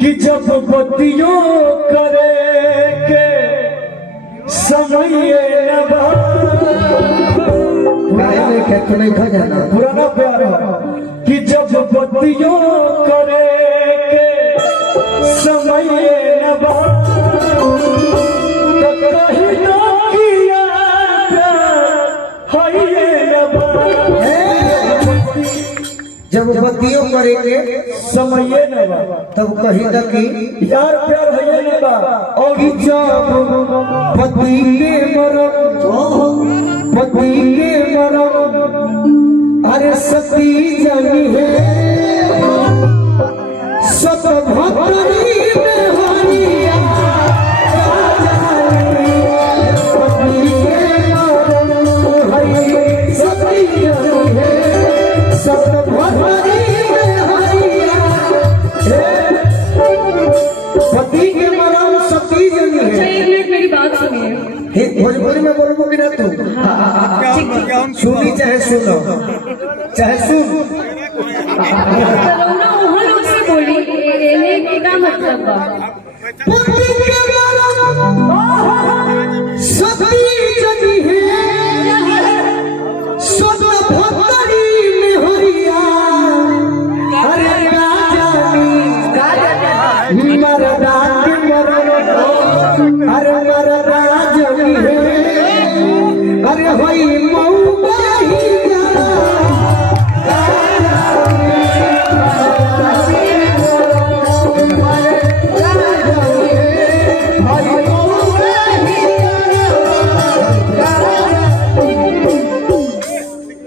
कि जब बत्तियों करे के समय पुराना प्यार कि जब बत्तियों करे के समय जब बत्तियों करेंगे समय न बा तब कही कि यार प्यार है न बा और जब पति के मरम अरे सती जानी है सत भक्तरी में हरिया पति के मरम हरि सती जानी है सत भक्तरी में हरिया पति के मरम सती जानी है। एक मिनट मेरी बात सुनिए। भोजपुरी में बोलो बिना तू सुनी चाहे सुनो चाहे सुन वहाँ लोग से बोली क्या मतलब बा? सती जनी है सब भक्तरी में हरिया अरे राजानी मरदा के मरम अरे मरदा जनी है अरे होई मऊबा ही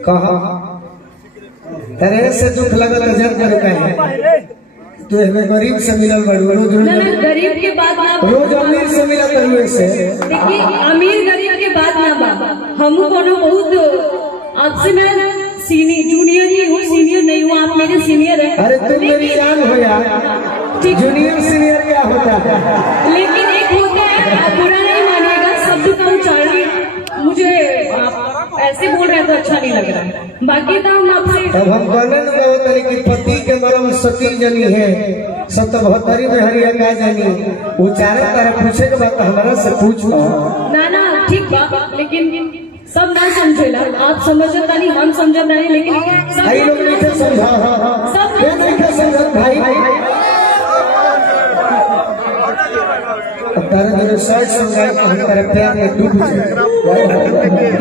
कहा तेरे से दुख लगल जब करे कहे तू हमें गरीब से मिलल बड़ू रोज गरीब के बाद ना रोज अमीर से मिलल करू से देखिए अमीर गरीब के बाद ना बा हम कोनो बहुत आपसे मैं जूनियर ही हूँ सीनियर नहीं हूँ आप मेरे सीनियर हैं। अरे तुम मेरी जान हो यार जूनियर सीनियर क्या होता है लेकिन एक होता है आप बुरा नहीं मानिएगा शब्द का उच्चारण मुझे आप ऐसे बोल रहे हैं तो अच्छा नहीं लग रहा है बाकी तो हम आपसे तब हम कहने न बहुत कि पति के मरम सती जनी है सत भक्तरी में हरिया का जानी उच्चारण कर पूछे के बाद हमारा से पूछ ना ठीक बा लेकिन सब ना समझेला आप समझता नहीं हम समझता नहीं लेकिन भाई लोग नहीं समझा सब नहीं समझ भाई अब तारे जो सर्च समझाए तो हम तेरे प्यार में डूब जाए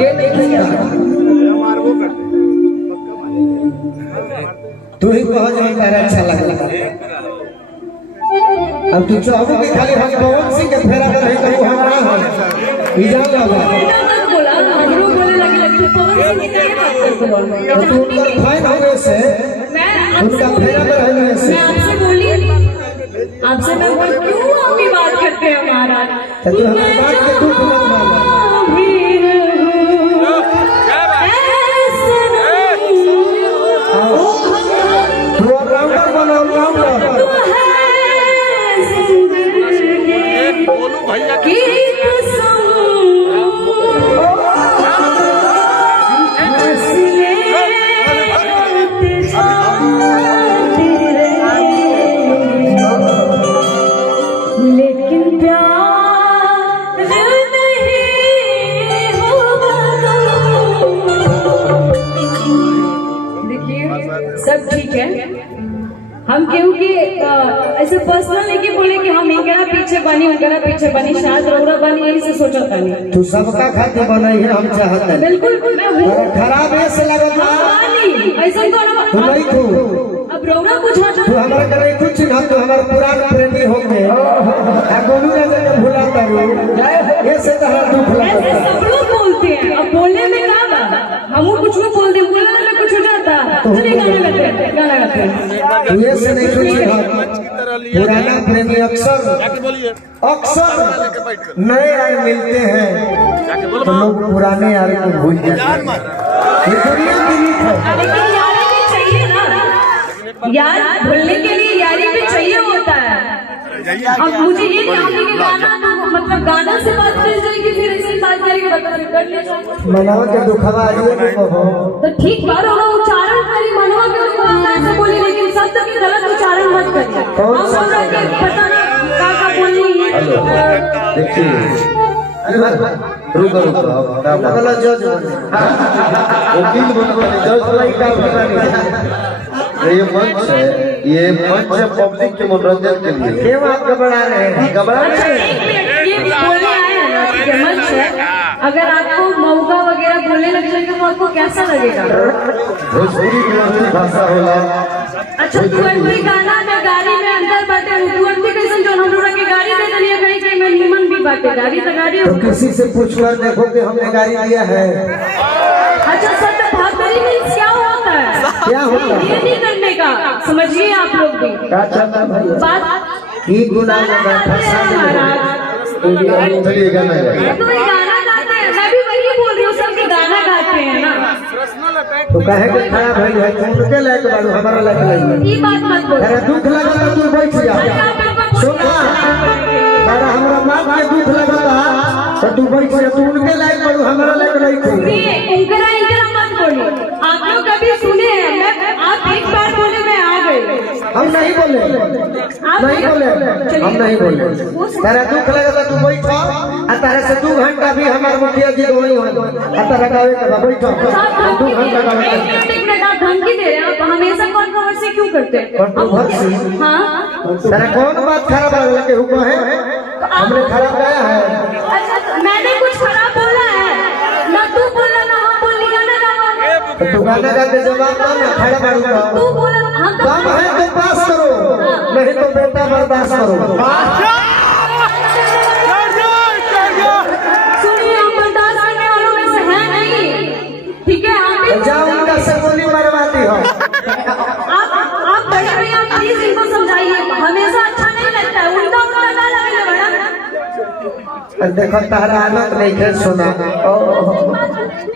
ये नहीं तू ही कह जो तारा अच्छा लगा अब तू चाहो कि खाली हम पवन सिंह के फेरा में रही तो हम ना हो इजान लगा बोला हमरो बोले लगी तो पवन सिंह की क्या बात करते बोल तो तू उनका फाइन होने से मैं उनका फेरा में रहने से मैं आपसे बोली आपसे मैं बोल क्यों आपकी बात करते हैं हमारा तो तू हमारी बात के दुख मत मान तू राउंडर बनो राउंडर बोलू भैया की लेकिन प्यार नहीं होगा देखिए सब ठीक है हम क्यों कि ऐसे पर्सनल लेके बोले कि हम इनकरा पीछे बनी शायद रौरा बनी यही से सोचा था नहीं तू सबका खातिर बनाई है हम चाहते हैं बिल्कुल मैं हूँ खराब है से लगत ऐसा करो तू नहीं तू अब रौरा कुछ तू हमारे करे कुछ ना तू हमारे पुरान प्रेमी हो गए गोलू राजा ने भुला करू ये से तहरा दुख ऐसे लगा सब लोग बोलते हैं अब बोलने में क्या बा हम कुछ भी बोल दे बोलने में कुछ हो जाता चलिए गाना गाते हैं तू ये से नहीं कुछ पुराना प्रेमी अक्सर नए यार मिलते हैं तो लोग पुराने यार को भूल जाते हैं ये दुनिया की रीत है लेकिन यारी भी चाहिए ना यार भूलने के लिए यारी भी चाहिए होता है अब मुझे ये नहीं आपके गाना तो मतलब गाना से बात कर जाएगी फिर ऐसे बात करेंगे मतलब कर ले जाओ मनाओ के दुखवा आइए नहीं कहो तो ठीक बात होगा उच्चारण करी मनवा के कैसे बोली, लेकिन शब्द की गलत उच्चारण मत करिए। कौन हम सा बोल रहे हैं कि पता ना का बोली। हेलो देखिए रुको रुको अगला जज वकील बनने जज नहीं का ये मंच है पब्लिक के मनोरंजन के लिए क्यों आप घबरा रहे हैं? घबरा अच्छा, एक मिनट, ये बोलने आए हैं ना, ठीक है, मंच है, अगर आपको मौका वगैरह बोलने लग जाएगा तो आपको कैसा लगेगा? भोजपुरी में भाषा होला अच्छा, तुअंती गाना ना गाड़ी में अंदर बाटे, तुअंती कैसे जो हम लोग के गाड़ी दे दिया कहीं कहीं में नीमन भी बाटे, गाड़ी तो गाड़ी तो किसी से पूछकर देखो कि हमने गाड़ी दिया है। अच्छा सर, तो बहादुरी मीन्स क्या होता है? क्या होता है? ये नहीं करने का, समझिए आप लोग भी क्या चलता है भैया? बात। की गुनाह लगा फंसा महाराज चलिए गाना गाइए। तो ये गाना गाते हैं, मैं भी वही बोल रही हूँ, सब के गाना गाते हैं ना। तो कहे के खराब भई है तुम के लायक बाड़ू हमारा लायक नहीं। ये बात मत बोलो। तेरा दुख लगा तो तू बैठ जा। सुना तेरा हमरा माँ के दुख लगा तो तू बैठ जा, तू उनके लायक बाड़ू हमारा लायक नहीं थी। इंकरा इंकरा मत बोलो, आप लोग कभी सुने हैं? आप एक बार बोले मैं आ गई। हम नहीं बोले हम नहीं बोले। तेरा दुख लगा तो तू बैठ आ, तेरा से 2 घंटा भी हमारे मुखिया जी वही हो, तेरा गावे के बैठ 2 घंटा गावे। एक मिनट, आप धमकी दे रहे हैं, आप हमेशा कंट्रोवर्सी क्यों करते हैं? कंट्रोवर्सी? हाँ, तेरा कौन बात खराब लगा के हुआ है? हमने खराब गाया है? अच्छा, तो मैंने कुछ खराब बोला है ना? तू बोला ना हम बोली, गाना गाओ। तो तू गाना गा के जवाब दो ना, खड़ा बाड़ू का तू बोला हम तो कम है तो पास करो, नहीं तो बेटा बर्दाश्त करो। सुनिए, हम बर्दाश्त करने वालों में से हैं नहीं, ठीक है? जाओ उनका से गोली मरवाती हो। आप बड़े भैया प्लीज इनको समझाइए, हमेशा अच्छा नहीं लगता है, उल्टा उल्टा ना लगे बड़ा। देखो तारा आनंद नहीं खेल सुना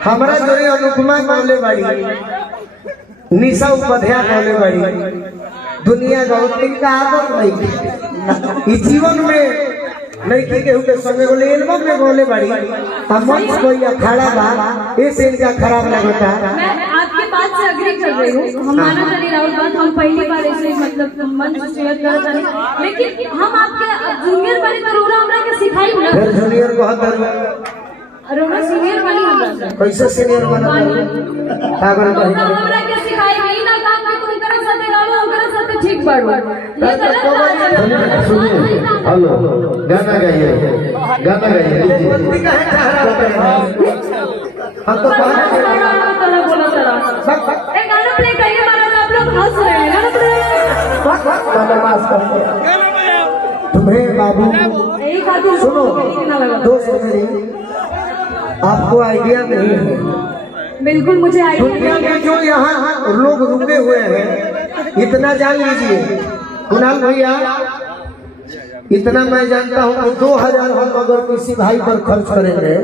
हमारा जो अनुपमा बोले बाड़ी, निशा उपाध्याय बोले बाड़ी, दुनिया गौती का आदत नहीं इस जीवन में नहीं की केहू के संगे बोले एल्बम में बोले बाड़ी। मंच कोई अखाड़ा बा इस इनका खराब लगता। मैं आपकी बात से अग्री कर रही हूँ, हम माना चली राहुल बात, हम पहली बार ऐसे मतलब मंच शेयर कर रहे हैं, लेकिन हम आपके जूनियर वाली रोना हमरा के सिखाई ना, फिर जूनियर को हद रोना सीनियर वाली हमरा से कैसे सीनियर बना पागल रोना हमरा के सिखाई नहीं ना, काम के तुम करे साथे गाओ, ओकरे साथे ठीक बाड़ो, ये गलत बात है। सुनिए हेलो गाना गाइए लीजिए। हम तो तरह बोला तरह एक गाना प्ले करिए, महाराज आप लोग हंस रहे हैं, गाना प्ले। तुम्हें बाबू यही खातिर सुनो कितना लगा? दोस्त मेरी, आपको आइडिया नहीं है बिल्कुल मुझे आइडिया दुनिया में जो यहाँ लोग रुके हुए हैं, इतना जान लीजिए कुणाल भैया, इतना मैं जानता हूँ कि 2000 हम अगर किसी भाई पर खर्च करेंगे